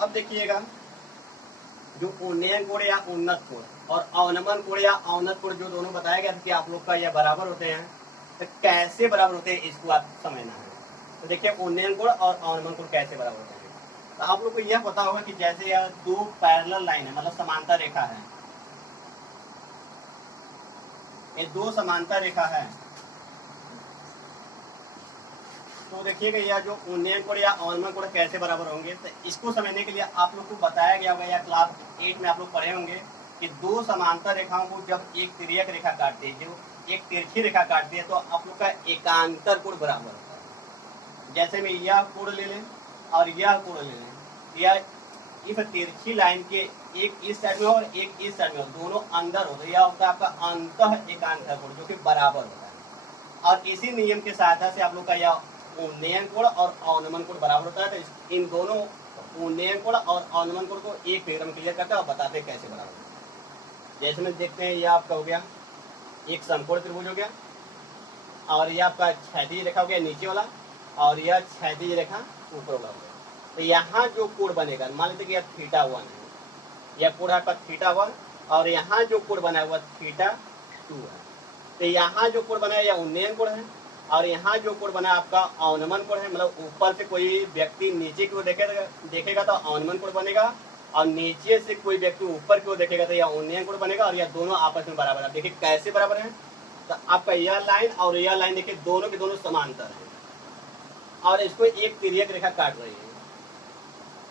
अब देखिएगा जो उन्नयन कोण या उन्नत कोण और अवनमन कोण या अवनत कोण जो दोनों बताया गया था कि आप लोग का यह बराबर होते हैं, तो कैसे बराबर होते हैं इसको आप समझना है। तो देखिए उन्नयन कोण और अवनमन कोण कैसे बराबर होते हैं। तो आप लोग को यह पता होगा कि जैसे यह दो पैरेलल लाइन है, मतलब समांतर रेखा है, ये दो समांतर रेखा है, तो देखिएगा यह जो उन्नयन कोण या अवनमन कोण कैसे बराबर होंगे। तो इसको समझने के लिए आप लोग को बताया गया होगा या क्लास 8 में आप लोग पढ़े होंगे कि दो समांतर रेखाओं को जब एक तिर्यक रेखा काटती है, जो एक तिरछी रेखा काटती है, तो आप लोग का एकांतर कोण बराबर होता है। जैसे में यह कोण ले लें और यह कोण ले लें, यह इस तिरछी लाइन के एक इस साइड में और एक इस साइड में, दोनों अंदर होते हैं, यह होता है आपका अंतः एकांतर कोण जो कि बराबर होता है। और इसी नियम की सहायता से आप लोग का यह उन्नयन कोण और अवनमन कोण बराबर होता है। तो इन दोनों उन्नयन कोण और अवनमन कोण को एक फिगर में क्लियर करते हैं और बताते हैं कैसे बराबर होता है। जैसे में देखते हैं यह आपका हो गया एक समकोण त्रिभुज हो गया, और यह आपका क्षैतिज रेखा हो गया नीचे वाला, और यह क्षैतिज रेखा ऊपर वाला हो गया। तो यहाँ जो कोण बनेगा, मान लेते कि यह θ1 है, यह कोण आपका θ1, और यहाँ जो कोण बना हुआ θ2 है। तो यहाँ जो कोण बना है यह उन्नयन कोण है, और यहाँ जो कोण बना आपका अवनमन कोण है। मतलब ऊपर से कोई व्यक्ति नीचे की ओर देखेगा तो अवनमन कोण बनेगा, और नीचे से कोई व्यक्ति ऊपर की ओर देखेगा तो यह उन्नयन कोण बनेगा, और यह दोनों आपस में बराबर है। देखिए कैसे बराबर है। तो आपका यह लाइन और यह लाइन देखिए दोनों के दोनों समांतर है, और इसको एक तिर्यक रेखा काट रही है,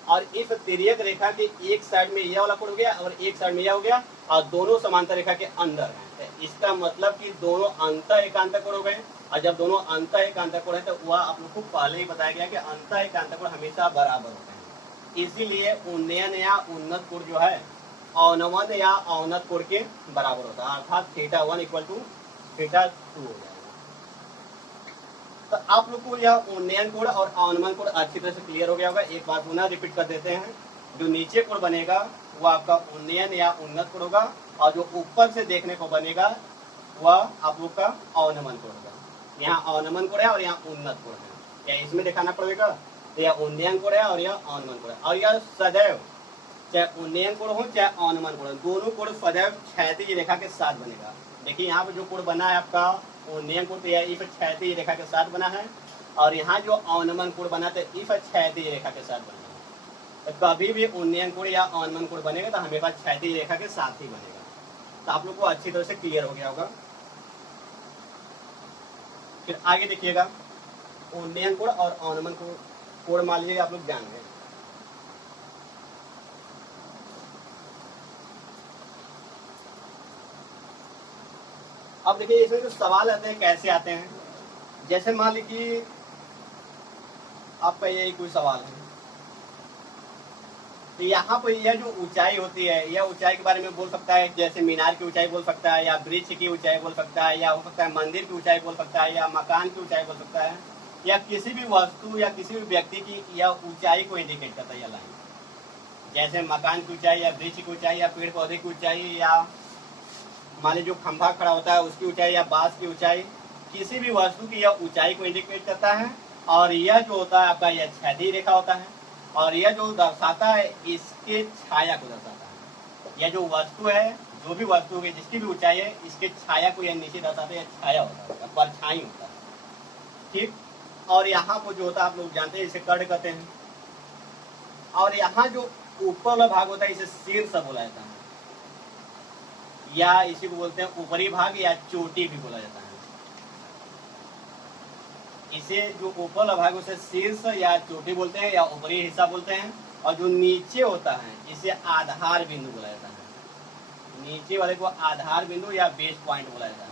और इस तिर्यक रेखा के एक साइड में यह वाला कोण हो गया और एक साइड में यह हो गया, और दोनों समांतर रेखा के अंदर है। तो इसका मतलब कि दोनों अंतः एकांतर कोण हो गए, और जब दोनों अंतः एकांतर कोण है तो वह आप लोग को पहले ही बताया गया कि अंतः एकांतर कोण हमेशा बराबर होते हैं। इसीलिए उन्नयन या उन्नत कोण जो है अवनमन या अवनत कोण के बराबर होता है, अर्थात θ1 = θ2 हो जाएगा। तो आप लोग को यह उन्नयन कोण और अवनमन कोण अच्छी तरह से क्लियर हो गया होगा। एक बार पुनः रिपीट कर देते हैं। जो नीचे कोण बनेगा वह आपका उन्नयन या उन्नत कोण होगा, और जो ऊपर से देखने को बनेगा वह आप लोग का अवनमन कोण होगा। यहाँ अवनमन कोण है और यहाँ उन्नत कोण है, क्या इसमें दिखाना पड़ेगा। तो यह उन्नयन कोण है और यह अवनमन कोण है, और यह सदैव चाहे उन्नयन कोण हो चाहे अवनमन कोण हो, दोनों कोण सदैव क्षैतिज रेखा के साथ बनेगा। देखिए यहाँ पर जो कोण बना है आपका उन्नयन कोण, तो यह इस क्षैतिज रेखा के साथ बना है, और यहाँ जो अवनमन कोण बना तो इस क्षैतिज रेखा के साथ बना है। तो कभी भी उन्नयन कोण या अवनमन कोण बनेगा तो हमेशा क्षैतिज रेखा के साथ ही बनेगा। तो आप लोग को अच्छी तरह से क्लियर हो गया होगा। फिर आगे देखिएगा उन्नयन कोण और अवनमन कोण मान लीजिए आप लोग जान गए। अब देखिए इसमें जो सवाल आते हैं कैसे आते हैं। जैसे मान लीजिए आपका यही कोई सवाल है, तो यहाँ पर यह जो ऊंचाई होती है, यह ऊंचाई के बारे में बोल सकता है, जैसे मीनार की ऊंचाई बोल सकता है, या वृक्ष की ऊंचाई बोल सकता है, या हो सकता है मंदिर की ऊंचाई बोल सकता है, या मकान की ऊंचाई बोल सकता है, या किसी भी वस्तु या किसी भी व्यक्ति की यह ऊंचाई को इंडिकेट करता है यह लाइन। जैसे मकान की ऊंचाई, या वृक्ष की ऊंचाई, या पेड़ पौधे की ऊंचाई, या मान लीजिए जो खंभा खड़ा होता है उसकी ऊंचाई, या बांस की ऊंचाई, किसी भी वस्तु की यह ऊंचाई को इंडिकेट करता है। और यह जो होता है आपका यह क्षैतिज रेखा होता है, और यह जो दर्शाता है इसके छाया को दर्शाता है। यह जो वस्तु है, जो भी वस्तु है जिसकी भी ऊंचाई है, इसके छाया को यह नीचे दर्शाता है, छाया होता है, परछाई होता है, ठीक। और यहाँ पर जो होता है आप लोग जानते हैं इसे कर्ण कहते हैं, और यहाँ जो ऊपर वाला भाग होता है इसे शीर्ष बोला जाता है, या इसी को बोलते हैं ऊपरी भाग, या चोटी भी बोला जाता है। इसे जो ऊपर वाला भाग उसे शीर्ष या चोटी बोलते हैं, या ऊपरी हिस्सा बोलते हैं। और जो नीचे होता है इसे आधार बिंदु बोला जाता है। नीचे वाले को आधार बिंदु या बेस पॉइंट बोला जाता है,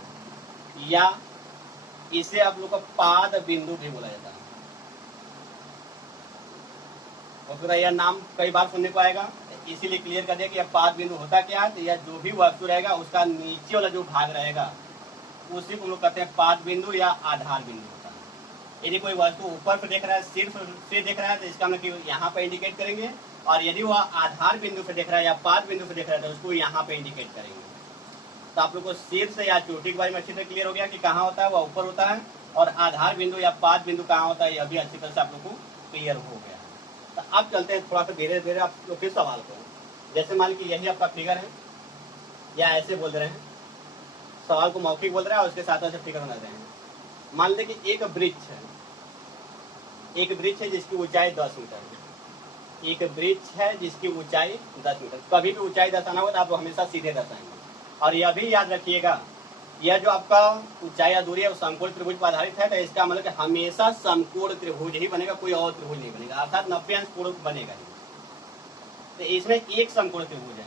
या इसे आप लोग का पाद बिंदु भी बोला जाता है। और यह नाम कई बार सुनने को आएगा, इसीलिए क्लियर कर दिया कि यह पाद बिंदु होता क्या है। तो यह जो भी वस्तु रहेगा उसका नीचे वाला जो भाग रहेगा उसी को हम लोग कहते हैं पाद बिंदु या आधार बिंदु होता है। यदि कोई वस्तु ऊपर से देख रहा है, शीर्ष से देख रहा है, तो इसका मतलब यहाँ पे इंडिकेट करेंगे, और यदि वह आधार बिंदु से देख रहा है या पाद बिंदु से देख रहा है तो उसको यहाँ पे इंडिकेट करेंगे। तो आप लोग को शीर्ष या चोटी के बारे में अच्छी तरह क्लियर हो गया कि कहाँ होता है, वह ऊपर होता है, और आधार बिंदु या पाद बिंदु कहाँ होता है यह भी अच्छी तरह से आप लोग को क्लियर हो गया। तो अब चलते हैं थोड़ा सा धीरे धीरे आप लोग फिर सवाल को। जैसे मान लीजिए यही आपका फिगर है, या ऐसे बोल रहे हैं, सवाल को मौखिक बोल रहे हैं और उसके साथ साथ फिगर बना रहे हैं। मान लें कि एक वृक्ष है, एक वृक्ष है जिसकी ऊंचाई 10 मीटर है। एक वृक्ष है जिसकी ऊंचाई 10 मीटर। कभी भी ऊंचाई दर्शाना होगा तो आप हमेशा सीधे दर्शाएंगे। और यह भी याद रखिएगा, यह जो आपका ऊंचाई या दूरी है वो समकोण त्रिभुज पर आधारित है, तो इसका मतलब कि हमेशा समकोण त्रिभुज ही बनेगा, कोई और त्रिभुज नहीं बनेगा, अर्थात 90 अंश कोण बनेगा नहीं। तो इसमें एक समकोण त्रिभुज है।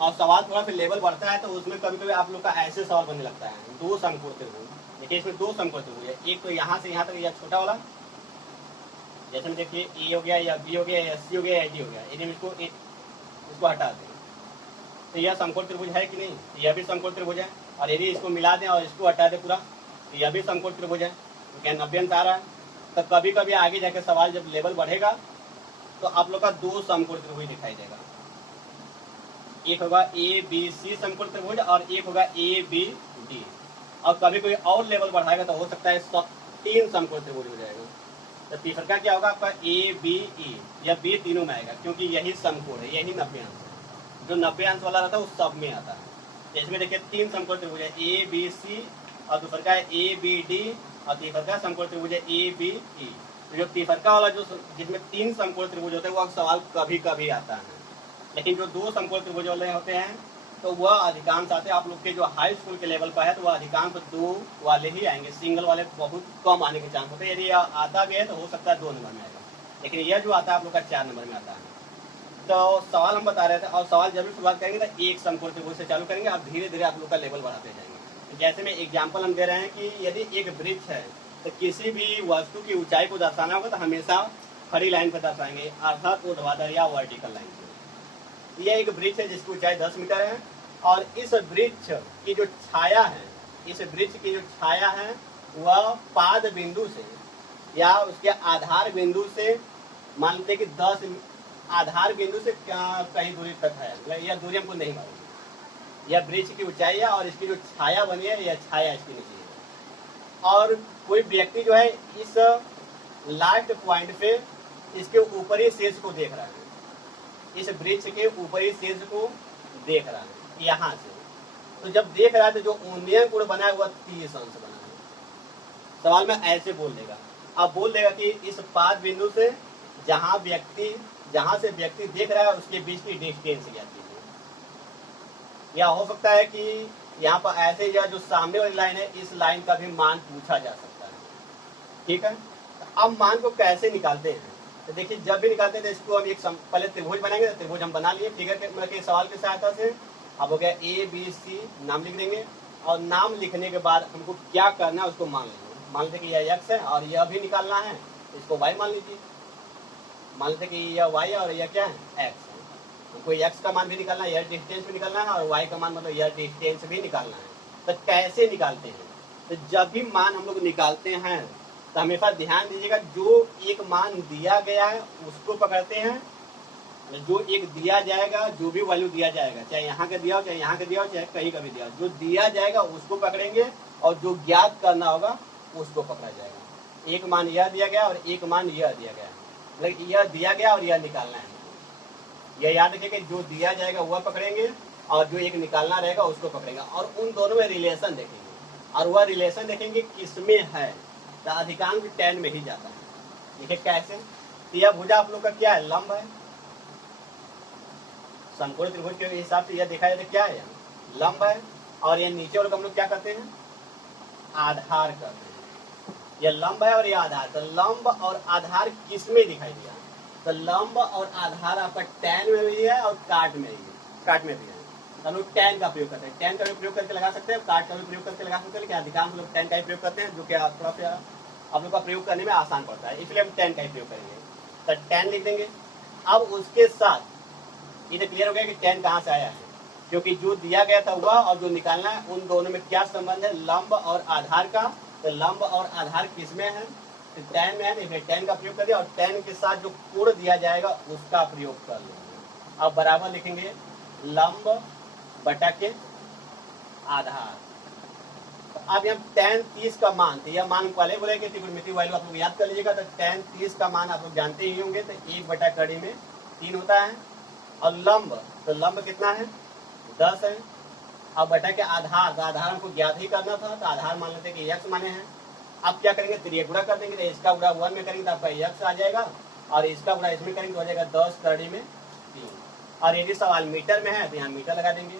और सवाल थोड़ा सा लेवल बढ़ता है तो उसमें कभी कभी आप लोग का ऐसे सवाल बनने लगता है, दो समकोण त्रिभुज। देखिए इसमें दो समकोण त्रिभुज है, एक तो यहाँ से यहाँ तक यह छोटा वाला, जैसे में देखिए ए हो गया या बी हो गया या सी हो गया या डी हो गया, यदि इसको हटा दें तो यह समकोण त्रिभुज है कि नहीं, यह भी समकोण त्रिभुज है। और यदि इसको मिला दें और इसको हटा दें पूरा, तो यह भी समकोण त्रिभुज है। तो क्या 90 अंश आ रहा है। तो कभी कभी आगे जाकर सवाल जब लेवल बढ़ेगा तो आप लोग का दो समकोण त्रिभुज दिखाई देगा, एक होगा ए बी सी समकोण त्रिभुज और एक होगा ए बी डी। और कभी कोई और लेवल बढ़ाएगा तो हो सकता है 3 समकोण त्रिभुज हो जाएगा। तो तीसरा क्या होगा आपका ए बी ई, या बी तीनों में आएगा क्योंकि यही समकोण है, यही 90 अंश है। जो 90 अंश वाला रहता है वो सब में आता है। इसमें देखिए 3 समकोण त्रिभुज है, ए बी सी, और दूसरा का है ए बी डी, और तीसरा का समकोण त्रिभुज है ए बी ई। तो जो तीसरा वाला जो जिसमें 3 समकोण त्रिभुज होते हैं वो सवाल कभी कभी आता है, लेकिन जो 2 समकोण त्रिभुज वाले होते हैं तो वह अधिकांश आते हैं। आप लोग के जो हाई स्कूल के लेवल पर है तो वह अधिकांश 2 वाले ही आएंगे, सिंगल वाले बहुत कम आने के चांस होते हैं। यदि आता भी है तो हो सकता है 2 नंबर में आएगा, लेकिन यह जो आता है आप लोग का 4 नंबर में आता है। तो सवाल हम बता रहे थे, और सवाल जब भी शुरुआत करेंगे तो एक समकोण त्रिभुज से चालू करेंगे, आप धीरे धीरे आप लोग का लेवल बढ़ाते जाएंगे। जैसे में एग्जाम्पल हम दे रहे हैं कि यदि एक वृक्ष है तो किसी भी वस्तु की ऊंचाई को दर्शाना होगा तो हमेशा खड़ी लाइन से दर्शाएंगे, अर्थात ऊर्ध्वाधर या वर्टिकल लाइन से। यह एक वृक्ष है जिसकी ऊंचाई 10 मीटर है, और इस वृक्ष की जो छाया है, इस वृक्ष की जो छाया है वह पाद बिंदु से या उसके आधार बिंदु से मान लेते कि 10 आधार बिंदु से कहीं दूरी तक है, यह दूरी हमको नहीं मालूम। यह वृक्ष की ऊंचाई है और इसकी जो छाया बनी है यह छाया इसकी नीचे है। और कोई व्यक्ति जो है इस लास्ट पॉइंट पे इसके ऊपरी शीर्ष को देख रहा है, इस वृक्ष के ऊपरी शीर्ष को देख रहा है यहाँ से। तो जब देख रहा है तो जो उन्नयन कोण बना है वह 30 अंश बना है। सवाल में ऐसे बोल देगा, अब बोल देगा कि इस पाद बिंदु से जहाँ से व्यक्ति देख रहा है उसके बीच की डिस्टेंस क्या कीजिए। या हो सकता है कि यहाँ पर ऐसे या जो सामने वाली लाइन है इस लाइन का भी मान पूछा जा सकता है, ठीक है। अब मान को कैसे निकालते हैं, तो देखिए जब भी निकालते हैं तो इसको हम एक पहले त्रिभुज बनाएंगे। तो त्रिभुज हम बना लिए फिगर के मतलब के सवाल की सहायता से। अब हो गया ए बी सी, नाम लिख देंगे, और नाम लिखने के बाद हमको क्या करना है उसको मान लेंगे। मान लेते कि यह एक्स है और यह भी निकालना है, इसको वाई मान लीजिए। मान लेते कि यह वाई है और यह क्या है एक्स है। हमको एक्स का मान भी निकालना है, यह डिस्टेंस भी निकालना है, और वाई का मान मतलब यह डिस्टेंस भी निकालना है। तो कैसे निकालते हैं, तो जब भी मान हम लोग निकालते हैं तो हमेशा ध्यान दीजिएगा जो एक मान दिया गया है उसको पकड़ते हैं। जो एक दिया जाएगा, जो भी वैल्यू दिया जाएगा, चाहे यहाँ का दिया हो चाहे यहाँ का दिया हो चाहे कहीं का भी दिया हो, जो दिया जाएगा उसको पकड़ेंगे और जो ज्ञात करना होगा उसको पकड़ा जाएगा। एक मान यह दिया गया और एक मान यह दिया गया, मतलब यह दिया गया और यह निकालना है। यह याद रखिए कि जो दिया जाएगा वह पकड़ेंगे और जो एक निकालना रहेगा उसको पकड़ेंगे, और उन दोनों में रिलेशन देखेंगे। और वह रिलेशन देखेंगे किसमें है, तो अधिकांश 10 में ही जाता है। देखिए कैसे, तो यह भुजा आप लोग का क्या है, लंब है। समकोण त्रिभुज के हिसाब से यह देखा जाए तो क्या है, लंब है। और यह नीचे वाले को हम लोग क्या करते हैं, आधार करते हैं। यह लंब है और यह आधार, तो लंब और आधार किस में दिखाई दिया, तो लंब और आधार आपका tan में भी है और काट में भी है। तो हम लोग tan का प्रयोग करते हैं, tan का भी प्रयोग करके लगा सकते हैं, काट का भी प्रयोग करके लगा सकते हैं, लेकिन अधिकांश लोग tan का ही प्रयोग करते हैं, जो कि थोड़ा सा आप लोग का प्रयोग करने में आसान पड़ता है, इसलिए हम tan का ही प्रयोग करेंगे। तो tan लिख देंगे। अब उसके साथ ये क्लियर हो गया कि tan कहाँ से आया है, क्योंकि जो दिया गया था वह और जो निकालना है उन दोनों में क्या संबंध है, लंब और आधार का। तो लंब और आधार किसमें है, तो tan में है, तो tan का प्रयोग कर दिया, और tan के साथ जो कोण दिया जाएगा उसका प्रयोग कर लेंगे। अब बराबर लिखेंगे लंब बटा के आधार। तो आप यहाँ tan 30 का मान, तो यह मान पहले बोले कि त्रिकोणमितीय वैल्यू आप लोग याद कर लीजिएगा। तो tan 30 का मान आप लोग जानते ही होंगे, तो 1/कड़ी में 3 होता है। और लंब, तो लंब कितना है 10 है। अब बटा के आधार, तो आधार हमको ज्ञात ही करना था, तो आधार मान लेते हैं कि x माने हैं। अब क्या करेंगे, त्रिय गुणा कर देंगे, तो इसका गुणा 1 में करेंगे तो आपका x आ जाएगा, और इसका गुणा इसमें करेंगे तो हो जाएगा 10 में 3। और यदि सवाल मीटर में है तो यहाँ मीटर लगा देंगे।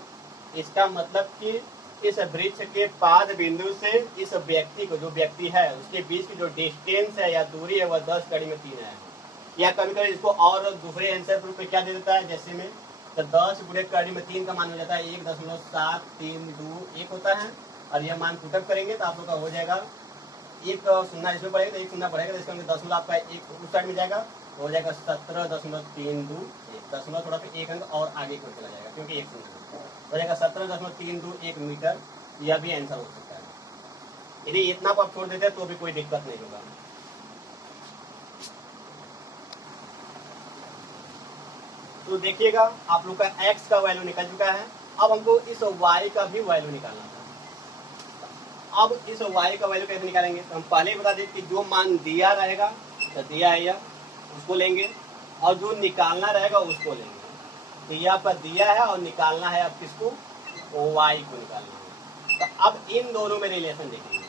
इसका मतलब कि इस वृक्ष के पाद बिंदु से इस व्यक्ति को, जो व्यक्ति है उसके बीच की जो डिस्टेंस है या दूरी है वह 10 में 3 है। या कभी कभी इसको और दूसरे आंसर रूप में क्या दे देता है, जैसे में तो 10 गुणे कड़ी में 3 का मान हो जाता है 1.732 होता है। और यह मान पुटअप करेंगे तो आप लोग का हो जाएगा, एक शून्य इसमें पड़ेगा तो एक शून्य पड़ेगा, तो इसका दशमलव आपका एक उस साइड में जाएगा, तो हो जाएगा 17.32। दशमलव थोड़ा सा एक अंक और आगे को चला जाएगा क्योंकि एक शून्य हो जाएगा 17.321 मीटर। यह भी आंसर हो सकता है। यदि इतना पर छोड़ देते तो भी कोई दिक्कत नहीं होगा। तो देखिएगा आप लोग का x का वैल्यू निकल चुका है। अब हमको इस y का भी वैल्यू निकालना था। अब इस y का वैल्यू कैसे निकालेंगे, तो हम पहले ही बता दें कि जो मान दिया रहेगा, तो दिया है यह, उसको लेंगे, और जो निकालना रहेगा उसको लेंगे। तो यह आपका दिया है और निकालना है अब किसको, y को निकालना है। तो अब इन दोनों में रिलेशन देखेंगे।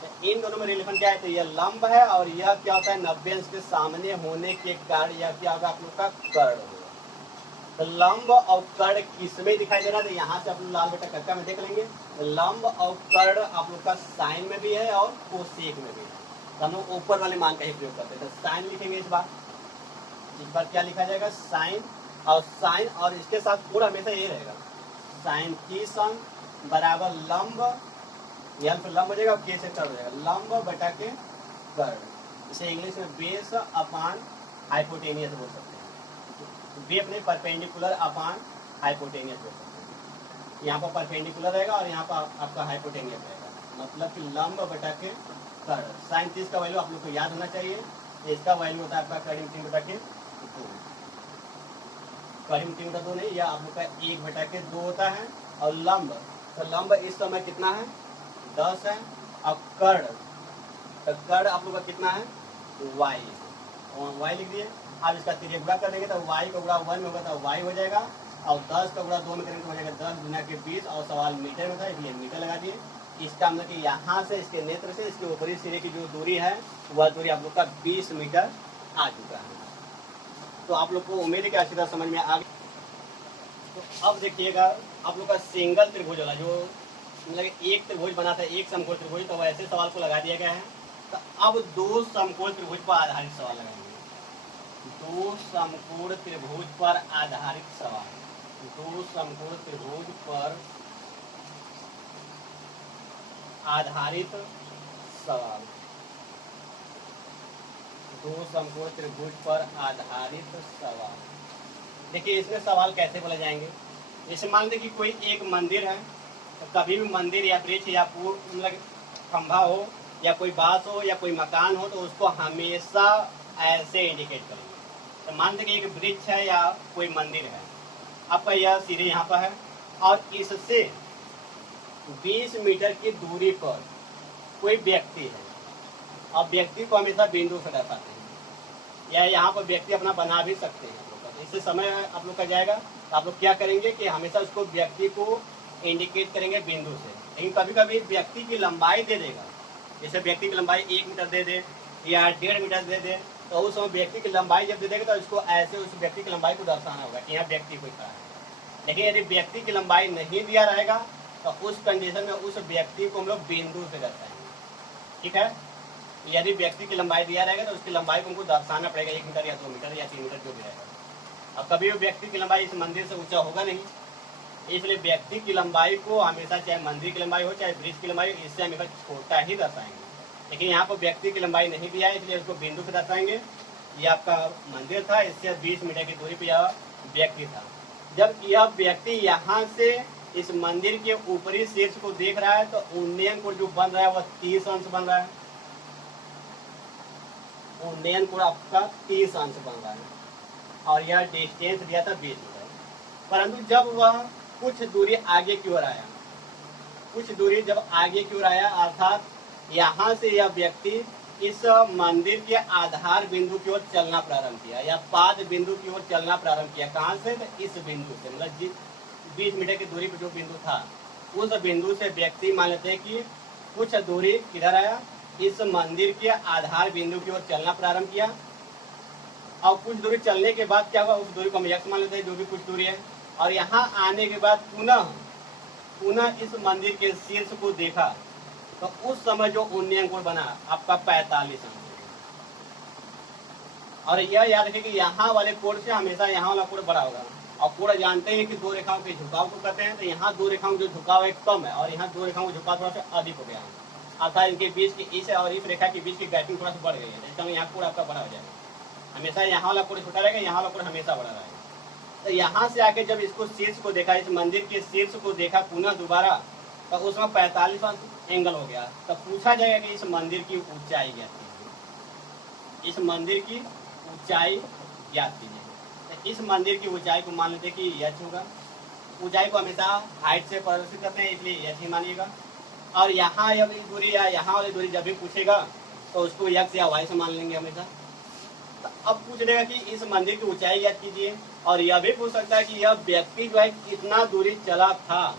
तो इन दोनों में रिलेशन क्या है, तो यह लंब है और यह क्या होता है 90 अंश के सामने होने के कारण यह क्या होगा आप लोग का कर्ण होगा। तो लंब और कर्ण किसमें दिखाई दे रहा है, तो यहाँ से आप लोग लाल बेटा कक्का में देख लेंगे। तो लंब और कर्ण आप लोग का साइन में भी है और कोसेक में भी है। तो हम लोग ऊपर वाले मान का ही प्रयोग करते हैं। तो साइन लिखेंगे इस बार क्या लिखा जाएगा साइन, और साइन और इसके साथ पूरा हमेशा ये रहेगा साइन की सन बराबर लंब, यहाँ पर लंब हो जाएगा और के से कर्ण हो जाएगा, लंब बटा के कर्ण। इसे इंग्लिश में बेस अपान हाइपोटेनियस बोल सकते हैं। बी अपने परपेंडिकुलर अपान हाइपोटेनियस बोल सकते हैं। यहाँ पर परपेंडिकुलर रहेगा और यहाँ पर आपका हाइपोटेनियस रहेगा, मतलब कि लंब बटा के कर्ण। साइन 30 का वैल्यू आप लोग को याद होना चाहिए। इसका वैल्यू होता है आपका करीब 3 बटा के 2, करीब 3 बटा 2 नहीं, यह आप लोग का 1 बटा के 2 होता है। और लंब, तो लंब इस समय कितना है 10 है। अब कर्ण, तो कर्ण आप लोग का कितना है y, और y लिख दिए। अब इसका तिर्यक गुणा कर देंगे तो y का गुणा 1 में होगा तो y हो जाएगा, और 10 का गुणा 2 में करेंगे तो हो जाएगा 10 गुना के 20, और सवाल मीटर में था इसलिए मीटर लगा दिए। इसका मतलब कि यहाँ से इसके नेत्र से इसके ऊपरी सिरे की जो दूरी है वह दूरी आप लोग का 20 मीटर आ चुका है। तो आप लोग को उम्मीद है कि अच्छी तरह समझ में आ गई। तो अब देखिएगा आप लोग का सिंगल त्रिभुज वाला जो मतलब एक त्रिभुज बना था, एक समकोण त्रिभुज, तो वैसे सवाल को लगा दिया गया है। तो अब दो समकोण त्रिभुज पर आधारित सवाल लगाएंगे। दो समकोण त्रिभुज पर आधारित सवाल, दो समकोण त्रिभुज पर आधारित सवाल, दो समकोण त्रिभुज पर आधारित सवाल। देखिए इसमें सवाल कैसे बोले जाएंगे। जैसे मान लीजिए कि कोई एक मंदिर है, तो कभी भी मंदिर या वृक्ष या मतलब खंभा हो या कोई बांस हो या कोई मकान हो, तो उसको हमेशा ऐसे इंडिकेट करेंगे। तो मान लीजिए कि एक वृक्ष है या कोई मंदिर है, आपका यह सीढ़ी यहाँ पर है, और इससे 20 मीटर की दूरी पर कोई व्यक्ति है, और व्यक्ति को हमेशा बिंदु से दर्शाते हैं, या यहाँ पर व्यक्ति अपना बना भी सकते हैं। इससे समय आप लोग का जाएगा, तो आप लोग क्या करेंगे कि हमेशा उसको व्यक्ति को इंडिकेट करेंगे बिंदु से। लेकिन कभी कभी व्यक्ति की लंबाई दे देगा, जैसे व्यक्ति की लंबाई 1 मीटर दे दे या 1.5 मीटर दे दे, तो उस समय व्यक्ति की लंबाई जब दे देगा तो इसको ऐसे उस व्यक्ति की लंबाई को दर्शाना होगा कि यहाँ व्यक्ति कोई खड़ा है। लेकिन यदि व्यक्ति की लंबाई नहीं दिया रहेगा तो उस कंडीशन में उस व्यक्ति को हम लोग बिंदु से दर्शाएंगे। ठीक है, यदि व्यक्ति की लंबाई दिया रहेगा तो उसकी लंबाई को हमको दर्शाना पड़ेगा 1 मीटर या 2 मीटर या 3 मीटर जो भी रहेगा। अब कभी भी व्यक्ति की लंबाई इस मंदिर से ऊंचा होगा नहीं, इसलिए व्यक्ति की लंबाई को हमेशा चाहे मंदिर की लंबाई हो चाहे वृक्ष की लंबाई हो, इससे हमेशा छोटा ही दर्शाएंगे। लेकिन यहाँ पर व्यक्ति की लंबाई नहीं दिया है इसलिए उसको बिंदु से दर्शाएंगे। ये आपका मंदिर था, इससे 20 मीटर की दूरी पर यह व्यक्ति था। जब यह व्यक्ति यहाँ से इस मंदिर के ऊपरी शीर्ष को देख रहा है तो उन्नयन कोण जो बन रहा है वह 30 अंश बन रहा है। उन्नयन कोण आपका 30 अंश बन रहा है, और यह डिस्टेंस दिया था 20 मीटर। परंतु जब वह कुछ दूरी आगे की ओर आया, कुछ दूरी जब आगे की ओर आया, अर्थात यहाँ से यह व्यक्ति इस मंदिर के आधार बिंदु की ओर चलना प्रारंभ किया या पाद बिंदु की ओर चलना प्रारंभ किया। कहाँ से? तो इस बिंदु से, मतलब जिस 20 मीटर की दूरी पर जो बिंदु था, उस बिंदु से व्यक्ति मान लेते हैं कि कुछ दूरी किधर आया, इस मंदिर के आधार बिंदु की ओर चलना प्रारंभ किया। और कुछ दूरी चलने के बाद क्या हुआ, उस दूरी को हम x मान लेते हैं, जो भी कुछ दूरी है। और यहाँ आने के बाद पुनः इस मंदिर के शीर्ष को देखा, तो उस समय जो उन्नयन बना आपका 45 अंक। और यह याद रखिए कि यहाँ वाले कोण से हमेशा यहाँ वाला कोण बड़ा होगा। और कोण जानते हैं कि दो रेखाओं के झुकाव को कहते हैं, तो यहाँ दो रेखाओं जो झुकाव है कम है और यहाँ दो रेखाओं का झुकाव थोड़ा सा अधिक हो गया है, अर्थात इनके बीच की इस और इस रेखा के बीच की गैपिंग थोड़ा सा बढ़ गई है, इसका यहाँ कोण आपका बड़ा हो जाएगा। हमेशा यहाँ वाला कोण छोटा रहेगा, यहाँ वाला कोण हमेशा बड़ा रहेगा। तो यहाँ से आके जब इसको शीर्ष को देखा, इस मंदिर के शीर्ष को देखा पुनः दोबारा, तो उसमें 45 एंगल हो गया। तो पूछा जाएगा कि इस मंदिर की ऊंचाई ज्ञात कीजिए, इस मंदिर की ऊंचाई ज्ञात कीजिए। तो इस मंदिर की ऊंचाई को मान लेते कि h होगा। ऊंचाई को हमेशा हाइट से प्रदर्शित करते हैं, इसलिए h ही मानिएगा। और यहाँ जब दूरी या यहाँ वाली दूरी जब भी पूछेगा तो उसको x या y से मान लेंगे हमेशा। तो अब पूछ लेगा कि इस मंदिर की ऊंचाई ज्ञात कीजिए, और यह भी पूछ सकता है कि यह व्यक्ति जो है कितना दूरी चला था।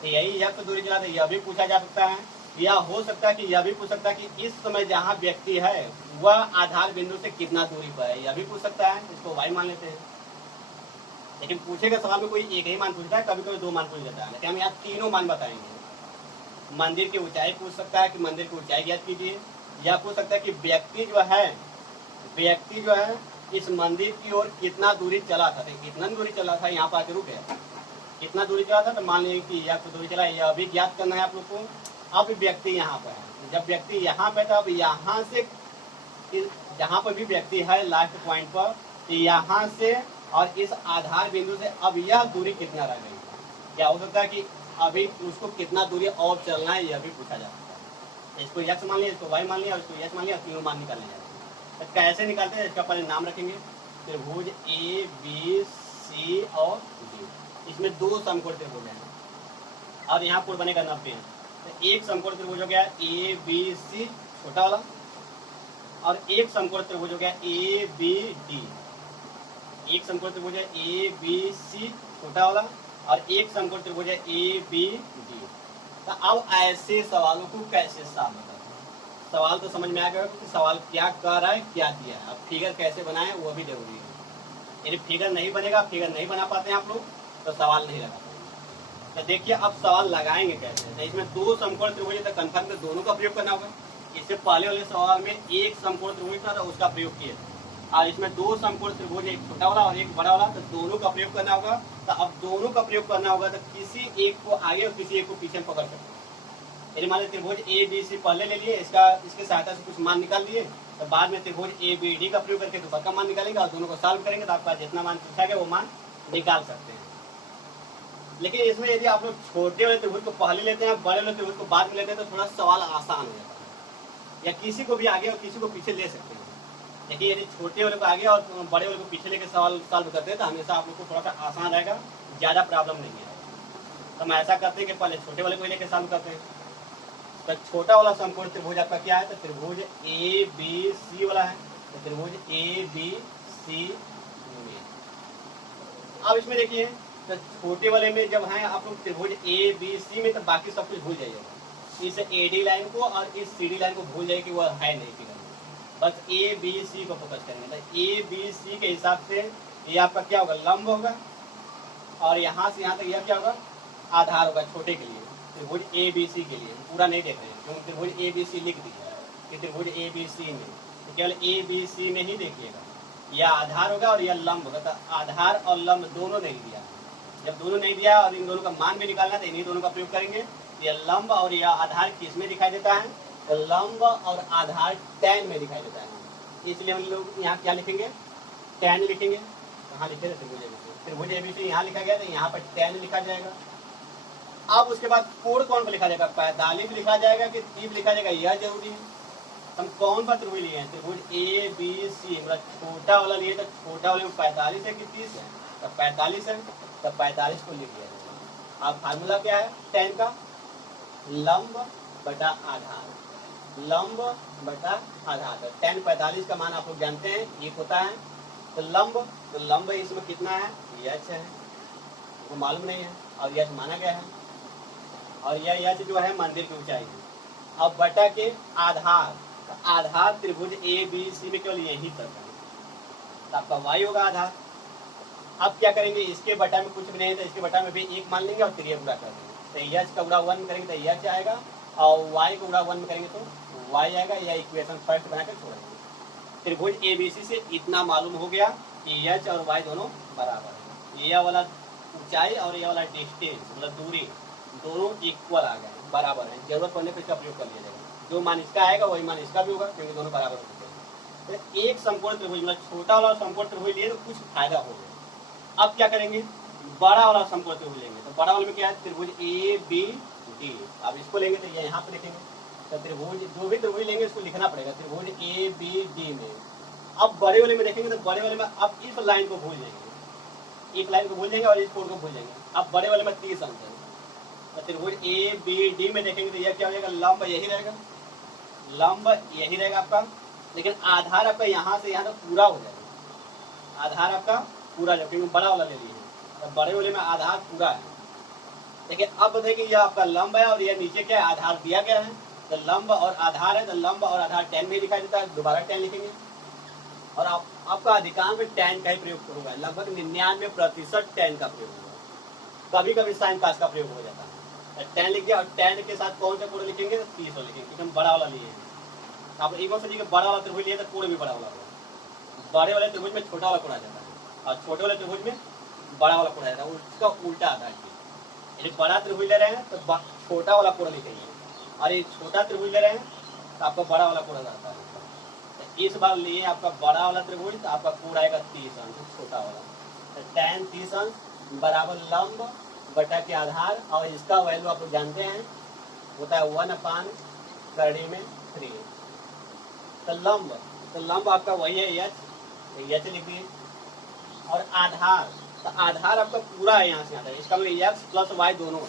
तो यही यह तो दूरी चला था, यह भी पूछा जा सकता है। या हो सकता है कि यह भी पूछ सकता है कि इस समय जहाँ व्यक्ति है वह आधार बिंदु से कितना दूरी पर है, यह भी पूछ सकता है। इसको y मान लेते हैं। लेकिन पूछेगा सवाल में कोई एक ही मान पूछता है, कभी कभी दो मान पूछ जाता है, लेकिन हम यहाँ तीनों मान बताएंगे। मंदिर की ऊंचाई पूछ सकता है कि मंदिर की ऊंचाई ज्ञात कीजिए, या पूछ सकता है कि व्यक्ति जो है इस मंदिर की ओर कितना दूरी चला था। तो कितना दूरी चला था, यहाँ पर आके रुके, कितना दूरी चला था, तो मान लीजिए कि यह दूरी चला, यह भी ज्ञात करना है आप लोग को। अब व्यक्ति यहाँ पर है, जब व्यक्ति यहाँ पे था, अब यहाँ से जहाँ पर भी व्यक्ति है लास्ट पॉइंट पर, तो यहाँ से और इस आधार बिंदु से अब यह दूरी कितना रह गई। क्या हो सकता है कि अभी उसको कितना दूरी और चलना है, यह भी पूछा जा सकता है। इसको x मान लिया, इसको y मान लिया और इसको s मान लिया, तीनों मान निकालने जाते हैं। तो कैसे निकालते हैं, इसका पहले नाम रखेंगे, त्रिभुज ए बी सी और डी। इसमें दो समकोण त्रिभुज हैं और यहाँ कोण बनेगा 90। तो एक समकोण त्रिभुज हो गया ए बी सी छोटा वाला, और एक समकोण त्रिभुज हो गया ए बी डी। एक समकोण त्रिभुज है ए बी सी छोटा वाला, और एक समकोण त्रिभुज है ए बी डी। तो अब ऐसे सवालों को कैसे सॉल्व करते हैं, सवाल तो समझ में आ गया कि सवाल क्या कर रहा है, क्या दिया है। अब फिगर कैसे बनाए वो भी जरूरी है। यदि फिगर नहीं बनेगा, फिगर नहीं बना पाते हैं आप लोग, तो सवाल नहीं लगा पाएंगे। तो देखिए अब सवाल लगाएंगे कैसे। तो इसमें दो समकोण त्रिभुज है, तो कन्फर्म में दोनों का प्रयोग करना होगा। इससे पहले वाले सवाल में एक समकोण त्रिभुज था, तो उसका प्रयोग किया, और इसमें दो समकोण त्रिभुज, एक छोटा वाला और एक बड़ा वाला, तो दोनों का प्रयोग करना होगा। तो अब दोनों का प्रयोग करना होगा, तो किसी एक को आगे और किसी एक को पीछे में पकड़ सकते हैं। यदि मान लीजिए त्रिभुज ए बी सी पहले ले लिए, इसके सहायता से कुछ मान निकाल दिए, तो बाद में त्रिभुज ए बी डी का प्रयोग करके दोपहर का मान निकालेंगे और दोनों को सॉल्व करेंगे, तो आपका जितना मान पूछा गया वो मान निकाल सकते हैं। लेकिन इसमें यदि आप लोग छोटे वाले त्रिभुज को पहले लेते हैं, बड़े वाले त्रिभुज को बाद में लेते हैं, तो थोड़ा सवाल आसान हो जाता है, या किसी को भी आगे और किसी को पीछे ले सकते हैं। लेकिन यदि छोटे वाले को आगे और बड़े वाले को पीछे लेकर सवाल सॉल्व करते हैं, तो हमेशा आप लोग को थोड़ा सा आसान रहेगा, ज़्यादा प्रॉब्लम नहीं है। तो हम ऐसा करते हैं कि पहले छोटे वाले को लेकर सॉल्व करते हैं। तो छोटा वाला समकोण त्रिभुज आपका क्या है, तो त्रिभुज ए बी सी वाला है। तो त्रिभुज ए बी सी। अब इसमें देखिए, तो छोटे वाले में जब है आप लोग त्रिभुज ए बी सी में, तो बाकी सब कुछ भूल जाइएगा। इस ए डी लाइन को और इस सी डी लाइन को भूल जाइए कि वह है नहीं फिगर में, बस ए बी सी को फोकस करेंगे। तो ए बी सी के हिसाब से ये आपका क्या होगा, लंब होगा, और यहाँ से यहाँ तक यह क्या होगा, आधार होगा छोटे के लिए, त्रिभुज ए बी सी के लिए। पूरा नहीं देख रहे हैं क्योंकि त्रिभुज ए बी सी लिख दिया कि त्रिभुज ए बी सी में, तो केवल ए बी सी में ही देखिएगा। यह आधार होगा और यह लंब होगा। तो आधार और लंब दोनों नहीं दिया, जब दोनों नहीं दिया और इन दोनों का मान भी निकालना, तो इन्हीं दोनों का प्रयोग करेंगे। यह लंब और यह आधार किस में दिखाई देता है, तो लंब और आधार टैन में दिखाई देता है। इसलिए हम लोग यहाँ क्या लिखेंगे, टैन लिखेंगे। कहाँ लिखे थे, त्रिभुज ए बी सी यहाँ लिखा गया, तो यहाँ पर टैन लिखा जाएगा। अब उसके बाद कोण कौन पर लिखा जाएगा, 45 लिखा जाएगा कि 30 लिखा जाएगा, यह जरूरी है। हम कौन सा त्रिभुज लिए हैं, त्रिभुज ए बी सी, मतलब छोटा वाला लिए, तो छोटा वाले में 45 है कि 30 है, तो 45 है, तो 45 को लिख दिया जाएगा। अब फार्मूला क्या है tan का, लंब बटा आधार, लंब बटा आधार। तो tan 45 का मान आप लोग जानते हैं 1 होता है। तो लंब इसमें कितना है, h है, वो मालूम नहीं है और h माना गया है, और यह h जो है मंदिर की ऊंचाई है। अब बटा के आधार, तो आधार त्रिभुज ABC में केवल यही तक है, तो आपका y होगा आधार। अब क्या करेंगे, इसके बटा में कुछ भी नहीं है तो इसके बटा में भी 1 मान लेंगे और त्रिज्या गुणा कर देंगे। तो h का गुणा 1 में करेंगे तो h आएगा, और y का गुणा 1 में करेंगे तो y आएगा। यह इक्वेशन फर्स्ट बनाकर छोड़ेंगे। त्रिभुज ABC से इतना मालूम हो गया कि h और y दोनों बराबर है। यह वाला ऊंचाई और यह वाला डिस्टेंस मतलब दूरी दोनों इक्वल आ गए, बराबर है। जरूरत पड़ने पर इसका प्रयोग कर लिया जाएगा। जो मान इसका आएगा वही मान इसका भी होगा, क्योंकि दोनों बराबर हो चुके हैं। तो एक समकोण त्रिभुज मतलब छोटा वाला समकोण त्रिभुज लिए तो कुछ फायदा हो गया। अब क्या करेंगे, बड़ा वाला समकोण त्रिभुज लेंगे। तो बड़ा वाले में क्या है, त्रिभुज ABD। अब इसको लेंगे तो ये यहाँ पे लिखेंगे। तो त्रिभुज जो भी त्रिभुज लेंगे इसको लिखना पड़ेगा, त्रिभुज ABD में। अब बड़े वाले में देखेंगे तो बड़े वाले में अब इस लाइन को भूल जाएंगे, एक लाइन को भूल जाएंगे और इस कोण को भूल जाएंगे। अब बड़े वाले में 30 अंक है। तो त्रिभुज ABD में देखेंगे तो यह क्या हो जाएगा, लंब यही रहेगा, लंब यही रहेगा आपका, लेकिन आधार आपका यहाँ से यहाँ तक पूरा हो जाएगा। आधार आपका पूरा जब क्योंकि बड़ा वाला ले लिए, तो बड़े वाले में आधार पूरा है। देखिए अब बताइए कि यह आपका लंब है और यह नीचे क्या है, आधार दिया गया है। तो लंब और आधार है, तो लंब और आधार tan में दिखाई देता है, दोबारा tan लिखेंगे। और आपका अधिकांश में tan का ही प्रयोग होगा, लगभग 99% tan का प्रयोग होगा। कभी कभी साइन कास का प्रयोग हो जाता है। tan लिख दिया और tan के साथ कौन सा कोण लिखेंगे, तो 30 लिखेंगे, क्योंकि हम बड़ा वाला लिए हैं। आप एक बार सोचिए कि बड़ा वाला त्रिभुज लिए तो कोण भी बड़ा वाला होगा। बड़े वाले त्रिभुज में छोटा वाला कोण आ जाता है और छोटे वाले त्रिभुज में बड़ा वाला कोण आ जाता है, उसका उल्टा आता है। यदि बड़ा त्रिभुज ले रहे हैं तो छोटा वाला कोण लिखेंगे, और ये छोटा त्रिभुज ले रहे हैं तो आपका बड़ा वाला कोण आता है। तो इस बार लिए आपका बड़ा वाला त्रिभुज, तो आपका कोण आएगा 30 अंश, छोटा वाला। तो tan 30 अंश बराबर लंब बटा के आधार, और इसका वैल्यू आप लोग जानते हैं होता है 1/3। तो लंब आपका वही है h लिख दिए। और आधार, तो आधार आपका पूरा है, यहाँ से आता है, इसका मतलब x प्लस y दोनों है।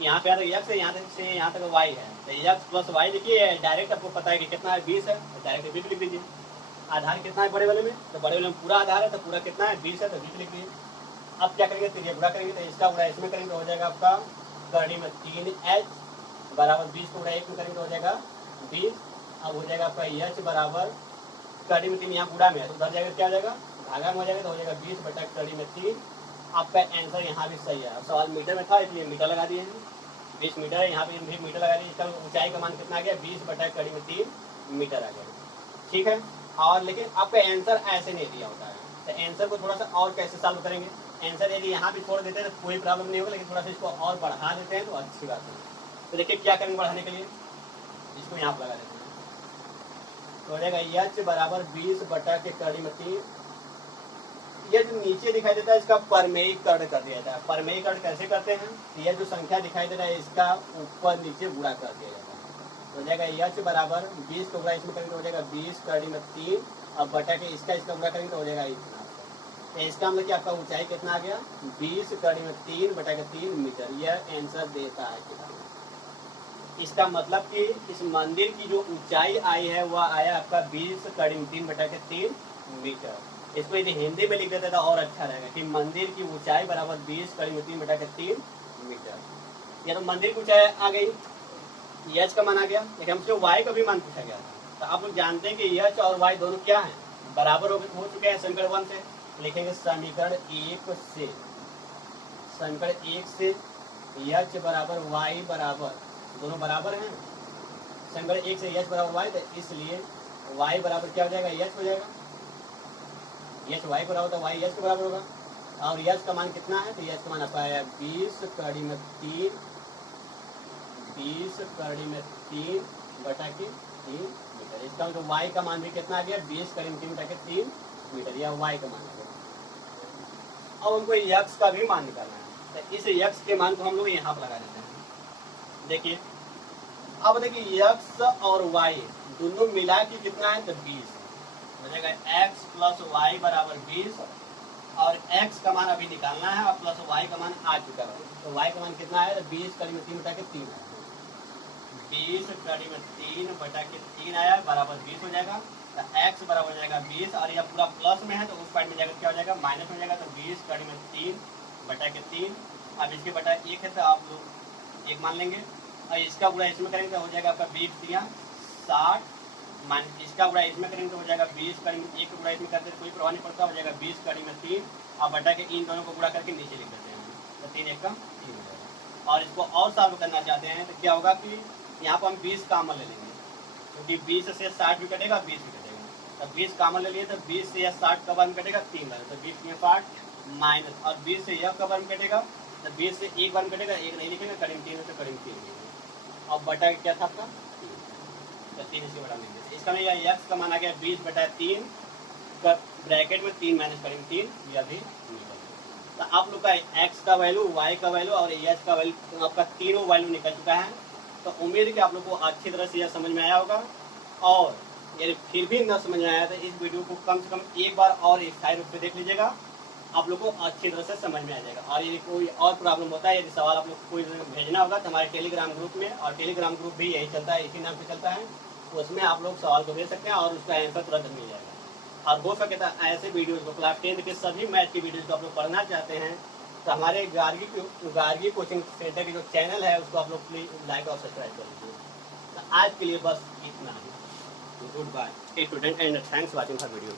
यहाँ पे आता है x है, यहाँ से यहाँ तक y है। तो x प्लस y लिखिए, डायरेक्ट आपको पता है कि कितना है, 20 है, तो डायरेक्ट 20 लिख दीजिए। आधार कितना है बड़े वाले में, तो बड़े वाले में पूरा आधार है, तो पूरा कितना है 20 है, तो 20 लिख दीजिए। अब क्या करेंगे, त्रिज्या गुणा करेंगे, तो इसका गुणा इसमें करेंगे तो हो जाएगा आपका करनी में 3h बराबर 20 को गुणा 1 में करेंगे तो हो जाएगा 20। अब हो जाएगा आपका h बराबर करनी में 3, यहाँ गुणा में है तो उधर जाएगा क्या हो जाएगा, भागा में हो जाएगा, तो हो जाएगा 20 बटा करनी में 3। आपका आंसर यहाँ भी सही है। अब सवाल मीटर में था इसलिए मीटर लगा दिए हैं, 20 मीटर है, यहाँ पे भी मीटर लगा दिए। इसका ऊंचाई का मान कितना आ गया, 20 बटा करनी में 3 मीटर आ गया। ठीक है, और लेकिन आपका आंसर ऐसे नहीं दिया होता है, तो आंसर को थोड़ा सा और कैसे सॉल्व करेंगे। आंसर यदि यहाँ भी छोड़ देते हैं तो कोई प्रॉब्लम नहीं होगा, लेकिन थोड़ा सा इसको और बढ़ा देते हैं तो अच्छी बात है। तो देखिए क्या करेंगे बढ़ाने के लिए, इसको यहाँ पर लगा देते हैं, तो हो जाएगा h बराबर 20 बटा के करनी में 3। ये जो नीचे दिखाई देता है इसका परमेयीकरण कर दिया जाता है। परमेयीकरण कैसे करते हैं, यह जो संख्या दिखाई दे रहा है इसका ऊपर नीचे गुणा कर दिया जाता है। तो हो जाएगा h बराबर 20 को गुणा इसमें करेंगे तो हो जाएगा 20 करनी में 3, अब बटा के इसका गुणा करेंगे तो हो जाएगा इतना। तो इसका मतलब कि आपका ऊंचाई कितना आ गया, 20 करनी में 3 बटा के 3 मीटर। यह आंसर देता है कितना। इसका मतलब कि इस मंदिर की जो ऊंचाई आई है वह आया आपका 20 करनी में 3 बटा के 3 मीटर। इसको यदि हिंदी में लिख देते तो और अच्छा रहेगा कि मंदिर की ऊंचाई बराबर 20 करनी में 3 बटा के 3 मीटर। यह तो मंदिर की ऊंचाई आ गई, h का मान आ गया, लेकिन हमसे y का भी मान पूछा गया था। तो आप लोग जानते हैं कि h और y दोनों क्या है, बराबर हो चुके हैं समीकरण 1 से। लिखेंगे समीकरण 1 से, समीकरण 1 से h बराबर y बराबर, दोनों बराबर हैं। समीकरण 1 से h बराबर y, तो इसलिए y बराबर क्या हो जाएगा, h हो जाएगा। h y बराबर तो y h के बराबर होगा, और h का मान कितना है, तो h का मान आपका आया 20 करनी में 3, 20 करनी में 3 बटा के 3 मीटर। इसका मतलब y का मान भी कितना आ गया, 20 करनी में 3 बटा के 3 मीटर, यह y का मान आ गया। अब हमको x का भी मान निकालना है, तो इस x के मान को हम लोग यहाँ पर लगा देते हैं। देखिए अब देखिए x और y दोनों मिला के कितना है, तो 20 हो जाएगा। x प्लस वाई बराबर 20 और एक्स का मान अभी निकालना है और प्लस वाई का मान आ चुका है। तो वाई का मान कितना है, 20 कड़ी में 3 बटा के 3 है, 20 कड़ी में 3 बटा के 3 आया बराबर 20 हो जाएगा। तो एक्स बराबर हो जाएगा 20 और यह पूरा प्लस में है तो उस साइड में जाकर क्या हो जाएगा, माइनस में जाएगा। तो 20 कड़ी में 3 बटा के 3, अब इसके बटा 1 है तो आप लोग 1 मान लेंगे और इसका गुणा इसमें करेंगे तो हो जाएगा आपका 20 3 60, माइनस इसका गुणा इसमें करेंगे तो हो जाएगा 20 कड़ी में 1 गुणा इसमें करते तो कोई प्रभाव नहीं पड़ता, हो जाएगा 20 कड़ी में 3 और बटा के इन दोनों को गुणा करके नीचे लिख देते हैं। तो 3 1 का 3 हो जाएगा। और इसको और सॉल्व करना चाहते हैं तो क्या होगा कि यहाँ पर हम 20 कॉमन ले लेंगे क्योंकि 20 से 60 भी कटेगा 20 भी कटेगा। तो 20 कॉमन ले लिए तो 20 से यह 60 का बार में कटेगा 3 बार, तो 20 में 60 माइनस और 20 से यह का बार में कटेगा तो 20 से 1 बार में कटेगा, 1 नहीं लिखेंगे, करीब 3 है तो करीब 3 और बटा क्या था आपका 3, तो 3 इसके बटा लिख देते। इसका नहीं एक्स का मान आ गया 20 बटा 3 ब्रैकेट में 3 माइनस करेंगे 3, यह भी निकल। तो आप लोग का एक्स का वैल्यू, वाई का वैल्यू और एच का वैल्यू, आपका तीनों वैल्यू निकल चुका है। तो उम्मीद है कि आप लोग को अच्छी तरह से यह समझ में आया होगा और यदि फिर भी न समझ में आया तो इस वीडियो को कम से कम एक बार और स्थायी रूप से देख लीजिएगा, आप लोग को अच्छी तरह से समझ में आ जाएगा। और यदि कोई और प्रॉब्लम होता है, यदि सवाल आप लोग को कोई भेजना होगा तो हमारे टेलीग्राम ग्रुप में, और टेलीग्राम ग्रुप भी यही चलता है, इसी नाम से चलता है, उसमें आप लोग सवाल को भेज सकते हैं और उसका आंसर तुरंत मिल जाएगा। और हो सके तो ऐसे वीडियोज़ को क्लास 10 के सभी मैथ की वीडियोज़ को आप लोग पढ़ना चाहते हैं तो हमारे गार्गी कोचिंग सेंटर के जो चैनल है उसको आप लोग प्लीज लाइक और सब्सक्राइब कर लीजिए। तो आज के लिए बस इतना ही। Good bye student and thanks watching हर वीडियो।